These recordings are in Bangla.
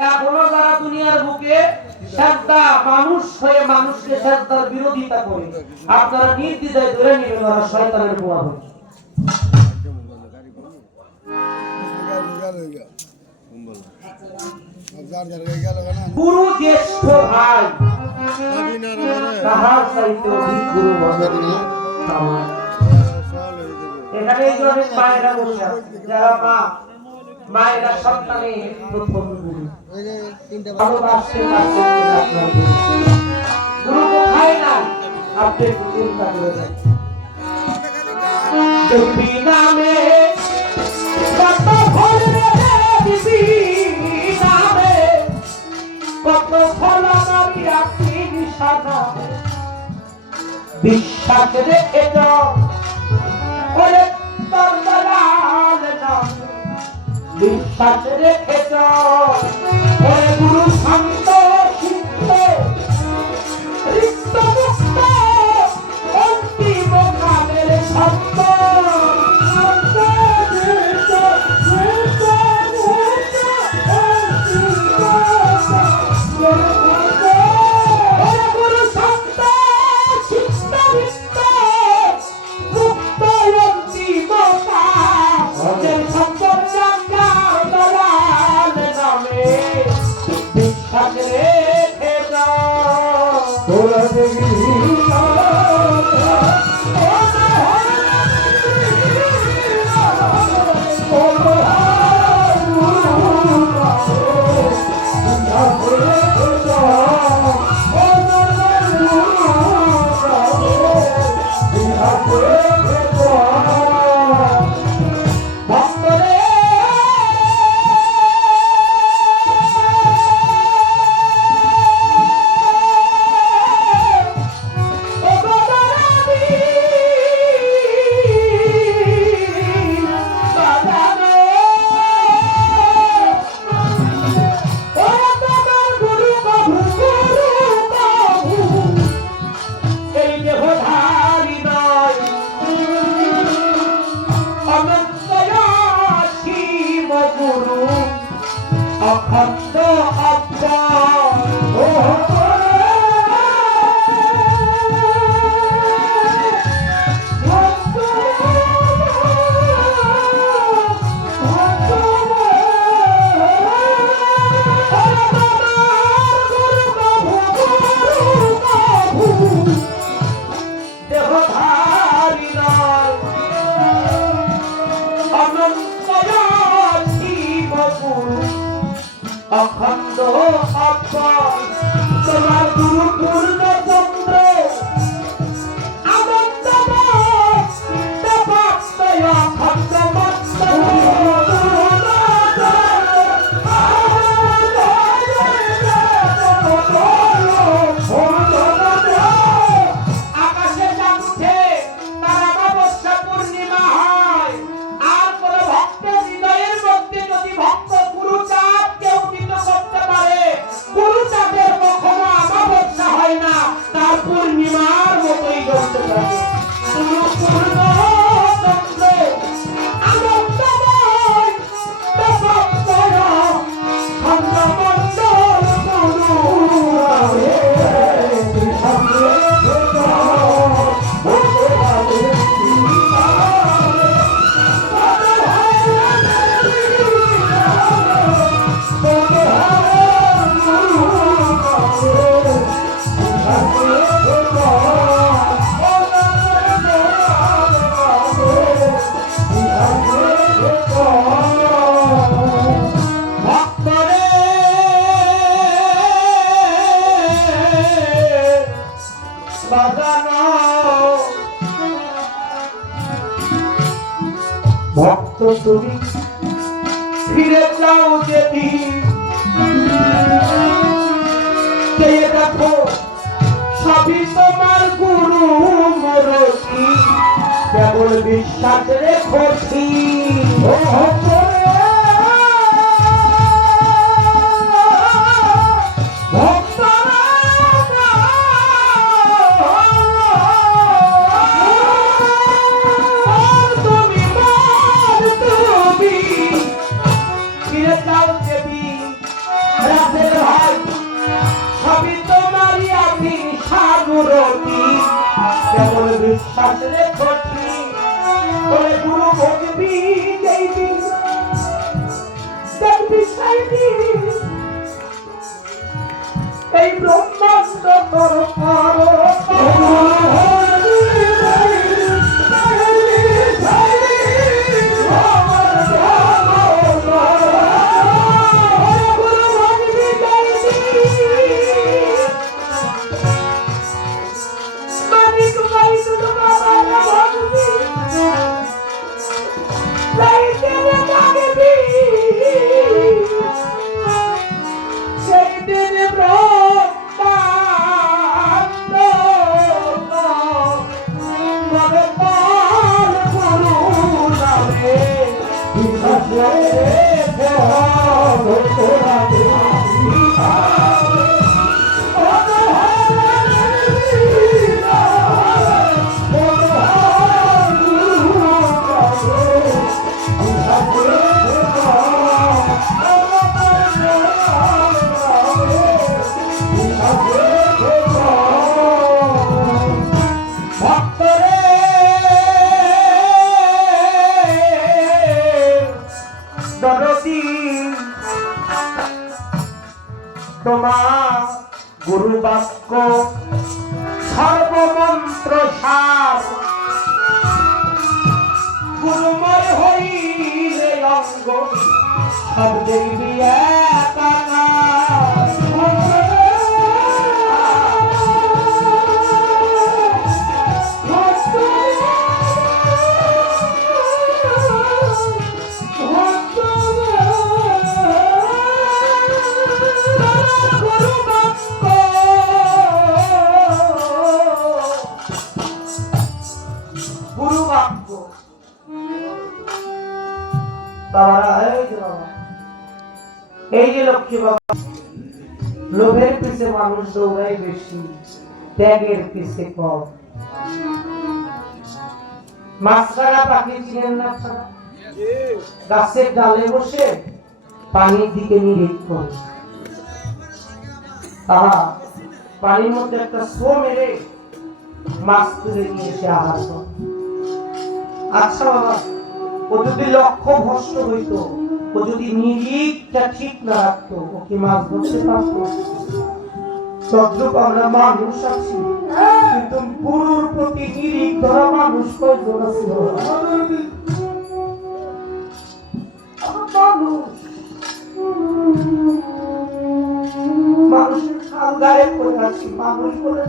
এখনও যারা দুনিয়ার বুকে শ্রদ্ধা মানুষ হয়ে মানুষকে শ্রদ্ধার বিরোধিতা করে, আপনারা নির্দ্বিধায় ধরে নেবেন ওরা শয়তানের পোয়া গুরু জ্যেষ্ঠ ভাই, তাহার চাইতে অধিক গুরু এখানে অনেক মায়েরা বসে যারা মা মায়েরা সন্তানের প্রথম গুরু আপনার গুরু? কোথায় নাই আপনি চিন্তা করে দেখেন। দেবী নামে কত ফল দিবি নামে কত ফল আমি রাখি নিশানা বিশ্বাস রেখে যাও বিশ্বাস রেখে দেখো সবই তোমার গুরু মরতি কেবল বিশ্বাস রেখো ও বাক্য এই যে লক্ষ্মী বাবা, লোভের পিছে মানুষ বেশি, ত্যাগের পিছে কম। পাখি চিনেন না গাছের ডালে বসে পানির দিকে নিরীক্ষণ আহা পানির মধ্যে একটা শো মেরে মাছ তুলে নিয়ে এসে আহার আচ্ছা বাবা ও যদি লক্ষ্য ভ্রষ্ট হইতো। ও যদি ঠিক না রাখতো ও কি মাছ ধরতে পারতো মানুষ কিন্তু গুরুর প্রতি ধরা মানুষ কয়জন আছে? মানুষের খাল গায়ে আছি, মানুষ বলে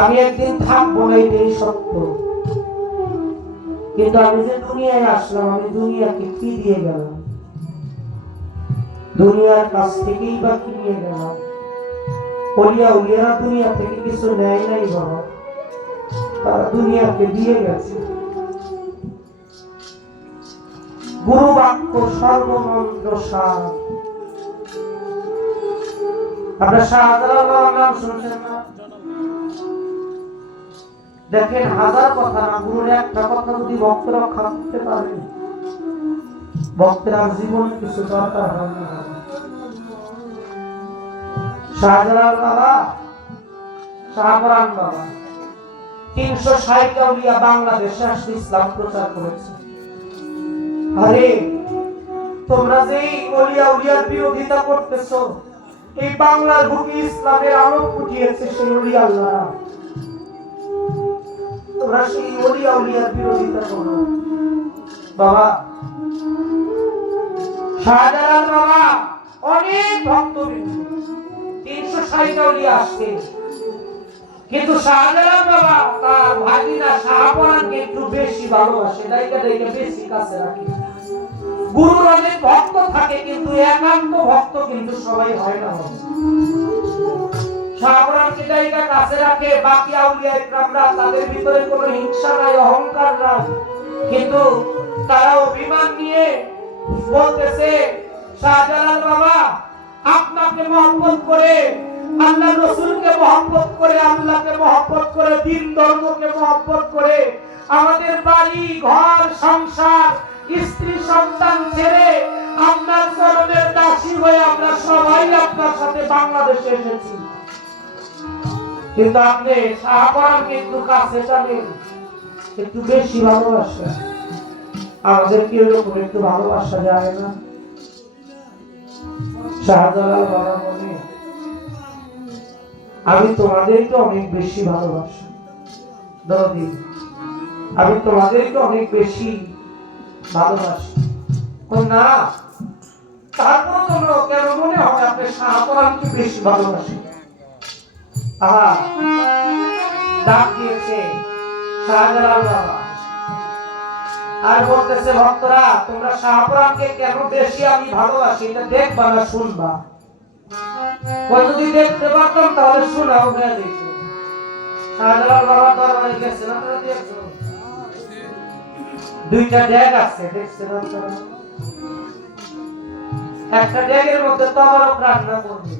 আমি একদিন থাকব না, এটাই সত্য। কিন্তু আমি যে দুনিয়ায় আসলাম, আমি দুনিয়াকে কি দিয়ে গেলাম? দুনিয়ার কাছ থেকেই বা কি নিয়ে গেলাম? অলিয়া উলিয়ারা দুনিয়া থেকে কিছু নেয় নাই বাবা তারা দুনিয়াকে দিয়ে গেছে। গুরু বাক্য সর্বমন্ত্র সার। আপনার শাহজালাল নাম শুনছেন না? দেখেন হাজার কথা, না, গুরুর একটা কথা যদি ভক্ত রক্ষা করতে পারে, ভক্তের জীবন কিছু দরকার হয় শাহজালাল বাবা বাবা, তিনশো ষাট বাংলাদেশে আসলে ইসলাম প্রচার করেছে। আরে, তোমরা যে অলিয়া উলিয়ার বিরোধিতা করতেছো, এই বাংলার বুকে ইসলামের আলো ফুটিয়েছে সেই অলি আল্লাহ। তোমরা সেই অলিয়া উলিয়ার বিরোধিতা করো। বাবা, শাহজালাল বাবা, অনেক ভক্ত তিনশো ষাট অলিয়া আসতেন কিন্তু শাহজালাল বাবা, তার ভাগিনা শাহপরানকে একটু বেশি ভালোবাসে দাইকা দাইকা বেশি কাছে রাখে। গুরুর অনেক ভক্ত থাকে, কিন্তু একান্ত ভক্ত কিন্তু সবাই হয় না। আপনাকে মহব্বত করে, আল্লাহ রসুলকে মহব্বত করে, আল্লাহকে মহব্বত করে, দিন ধর্মকে মহব্বত করে, আমাদের বাড়ি, ঘর, সংসার, স্ত্রী, সন্তান ছেড়ে আপনার চরণের দাসী হয়ে আমরা সবাই আপনার সাথে বাংলাদেশে এসেছি। কিন্তু আপনি শাহপরানকে একটু কাছে টানেন একটু বেশি ভালোবাসা আমাদের কি ওরকম একটু ভালোবাসা যায় না? শাহজালাল বাবা বলে, আমি তোমাদেরকে অনেক বেশি ভালোবাসি। দরদি আমি তোমাদেরকে অনেক বেশি ভালোবাসি। না, তারপর তোমরা কেন মনে হয় আপনি শাহপরানকে বেশি ভালোবাসি হয়ে দুইটা ড্যাগ আছে দেখছেন একটা ড্যাগের মধ্যে তবরক রান্না করবে।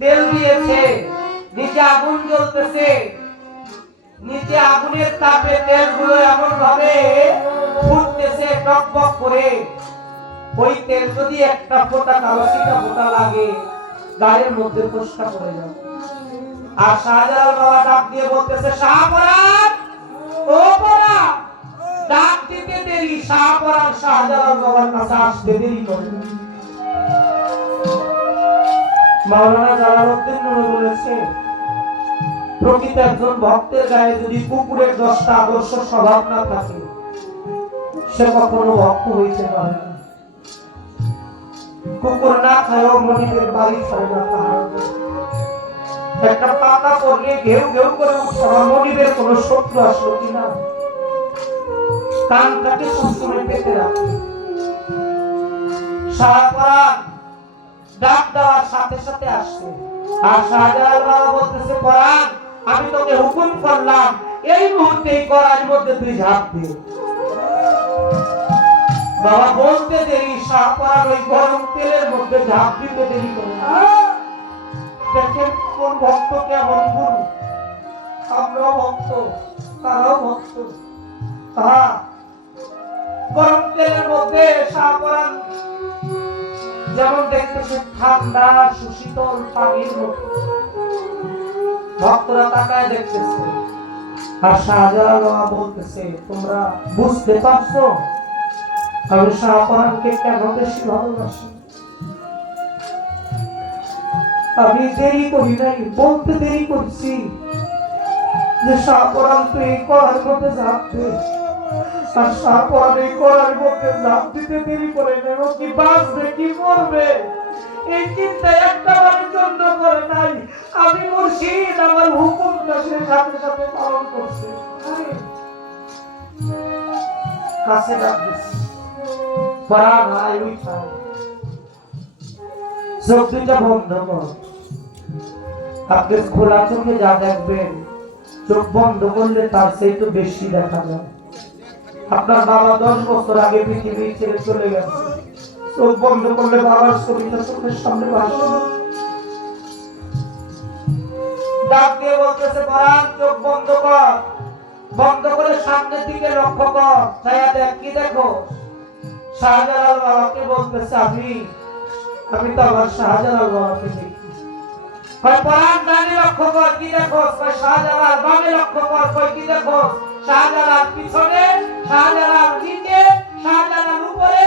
তেল দিয়েছে। নিচে আগুন জ্বলতেছে। নিচে আগুনের তাপে তেলগুলো এমন ভাবে ফুটতেছে, টকবক করে। ওই তেল যদি একটা ফোঁটা কালসিটা ফোঁটা লাগে, গায়ের মধ্যে ফোসকা পড়ে যাবে। আর শাহজালাল বাবা ডাক দিয়ে বলতেছে শাহপরান ও পরা ডাক দিতে দেরি শাহপরান শাহজালাল বাবার কাছে আসতে দেরি করে। মাওলানা জালালউদ্দিন নুরী বলেছে প্রকৃত একজন ভক্তের গায়ে যদি কুকুরের দশটা আদর্শ স্বভাব না থাকে, সে কখনো ভক্ত হইতে পারে কুকুর না খায়ও মনিবের বাড়ি ছাড়ে না তাহার। একটা পাতা পড়লে ঘেউ ঘেউ করে উঠছে মনিবের কোন শত্রু আসলো কিনা? কানটাকে সবসময় পেতে রাখে। সারাপাড়া ডাক দেওয়ার সাথে সাথে আসছে আর শাহজালাল বলতেছে পরাণ আমি তোকে হুকুম করলাম, এই মুহূর্তে করার মধ্যে তুই ঝাঁপ দে। বাবা, বলতে দেরি শাহপরান ওই গরম তেলের মধ্যে ঝাঁপ দিতে দেরি করে। দেখেন কোন ভক্ত কেমন আমরাও ভক্ত, তারাও ভক্ত। গরম তেলের মধ্যে যেমন দেখতেছে ঠান্ডা সুশীতল পানির মতো ভক্তরা তাকায় দেখতেছে। আর শাহজালাল বলতেছে, তোমরা বুঝতে পারছ? আমি শাহপরানকে কেন বেশি ভালোবাসি? আমি দেরি করি নাই, বলতে দেরি করছি যে শাহপরান তুই এই করার মধ্যে ঝাঁপতে আর শাহপরান এই করার মধ্যে ঝাঁপ দিতে দেরি করে নেব কি বাঁচবে, কি মরবে? এই চিন্তা একটা জন্য করে নাই। আমি মুর্শিদ, আমার হুকুমটা সে সাথে সাথে পালন করছে। কাছে উঠা বন্ধ কর। আপনি খোলা চোখে যা দেখবেন, চোখ বন্ধ করলে তার সেই তো বেশি দেখা যায়। আপনার বাবা দশ বছর আগে পৃথিবী ছেড়ে চলে গেছে। চোখ বন্ধ করলে বাবার ছবিটা চোখের সামনে ভাসে ডাক দিয়ে বলতেছে পরাণ চোখ বন্ধ কর। বন্ধ করে সামনের দিকে লক্ষ্য কর। ছায়া দেখ, কি দেখো? শাহজালাল বাবাকে বলতেছে, আমি আমি তো আমার শাহজালাল বাবাকে দেখি পরাণ ডানে লক্ষ্য কর, কি দেখো? শাহজালাল, বামে লক্ষ্য কর, কয়, কি দেখো? শাহজালাল পিছনে, শাহজালাল নিচে, শাহজালাল উপরে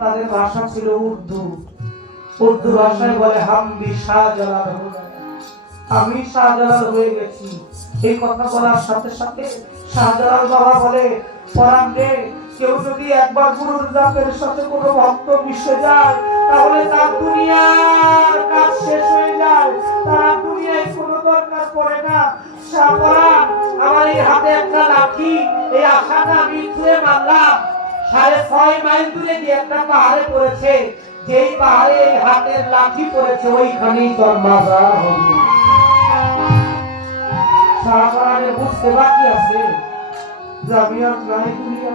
তাদের ভাষা ছিল উর্দু। উর্দু ভাষায় বলে, হামবি শাহজালাল আমি শাহজালাল হয়ে গেছি। এই কথা বলার সাথে সাথে শাহজালাল বাবা বলে, পরাণ রে কেউ যদি একবার গুরুর জাতের সাথে কোনো ভক্ত মিশে যায়, তাহলে তার দুনিয়ার কাজ শেষ হয়ে যায়। তার দুনিয়ায় কোনো দরকার পড়ে না। শাহপরাণ আমার এই হাতে একটা লাঠি, এই আশাটা সাড়ে ছয় মাইল দূরে যে একটা পাহাড়ে পড়েছে, যেই পাহাড়ে এই হাতের লাঠি পড়েছে, ওইখানেই তোর মাজার হবে। বুঝতে বাকি আছে। নাই দুনিয়া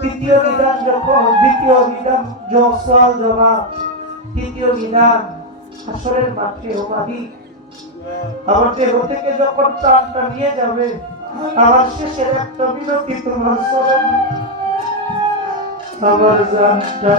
তৃতীয় বিধান যখন, দ্বিতীয় বিধান যশল জমা তৃতীয় বিধান আসরের মাঠে উপাধি। আমার দেহ থেকে যখন প্রাণটা নিয়ে যাবে, আমার শেষের একটা বিনতি তোমার স্মরণ। আমার জানটা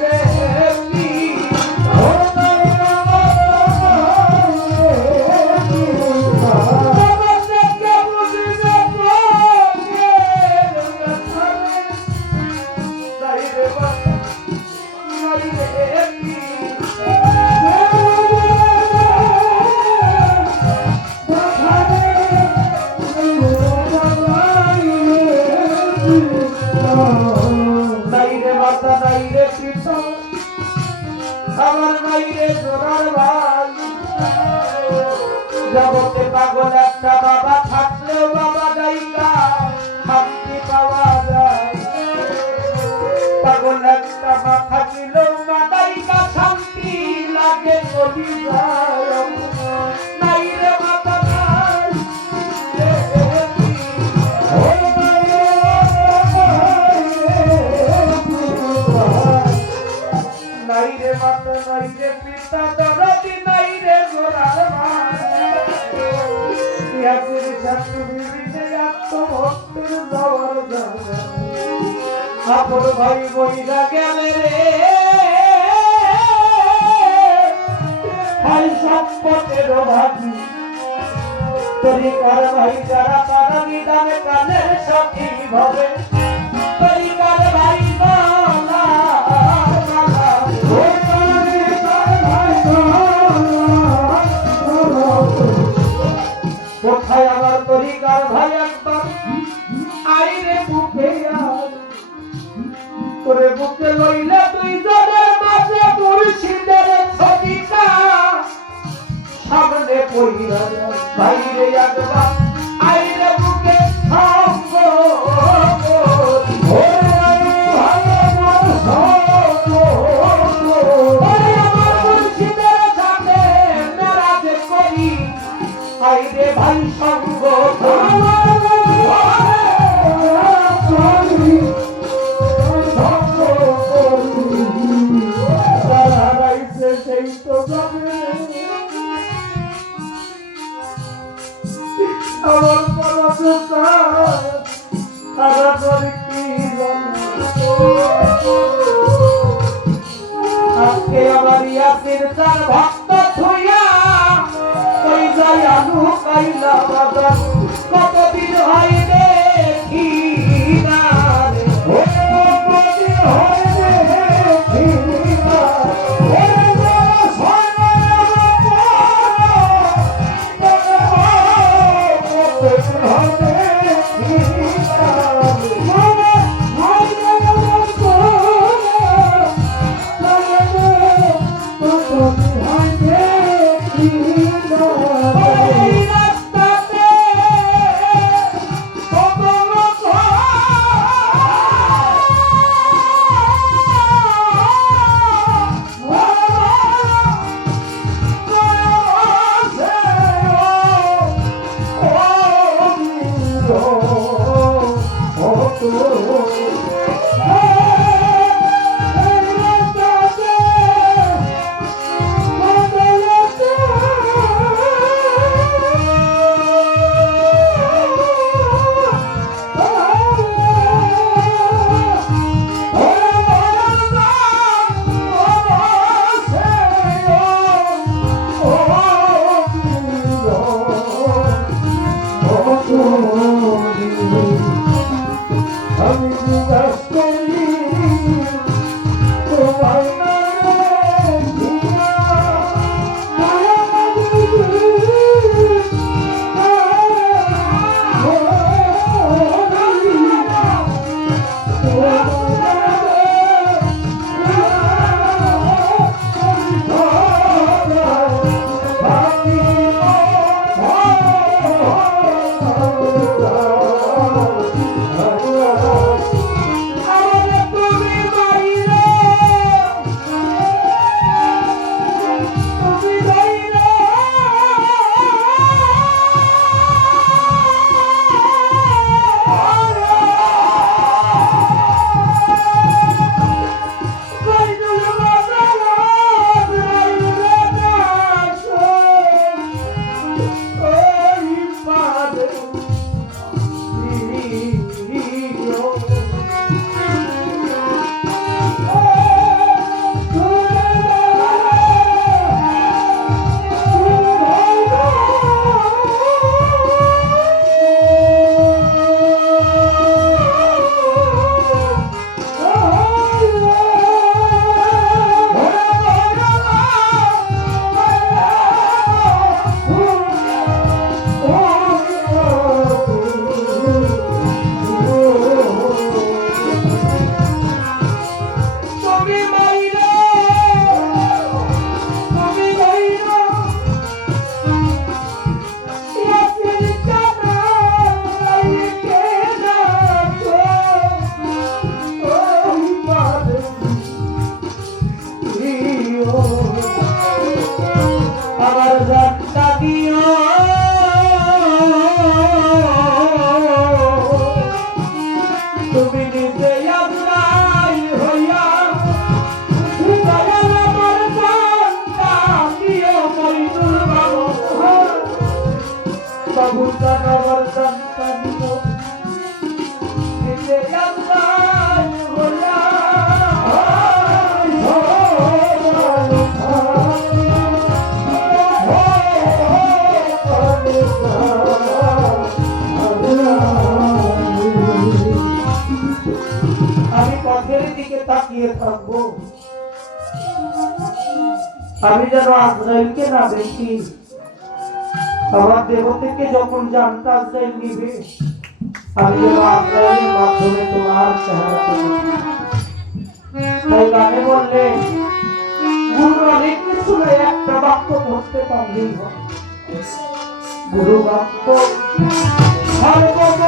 রে আপন ভাই বইরা গেলে রে সম্পদের ভাগি তরিকার ভাই যারা তারা নিদানে কানের সখী ভবে। দাঁড়িয়ে থাকব। আমি যেন আজরাইলকে না দেখি। আমার দেহ থেকে যখন জানতে আজরাইল নিবে, আমি যেন আজরাইলের মাধ্যমে তোমার চেহারা তাই গানে বললে, গুরু অনেক কিছু একটা বাক্য করতে পারলেই গুরু বাক্য, সর্বমন্ত্র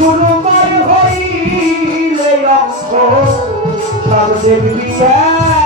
গুরু lost hope. Promise every week.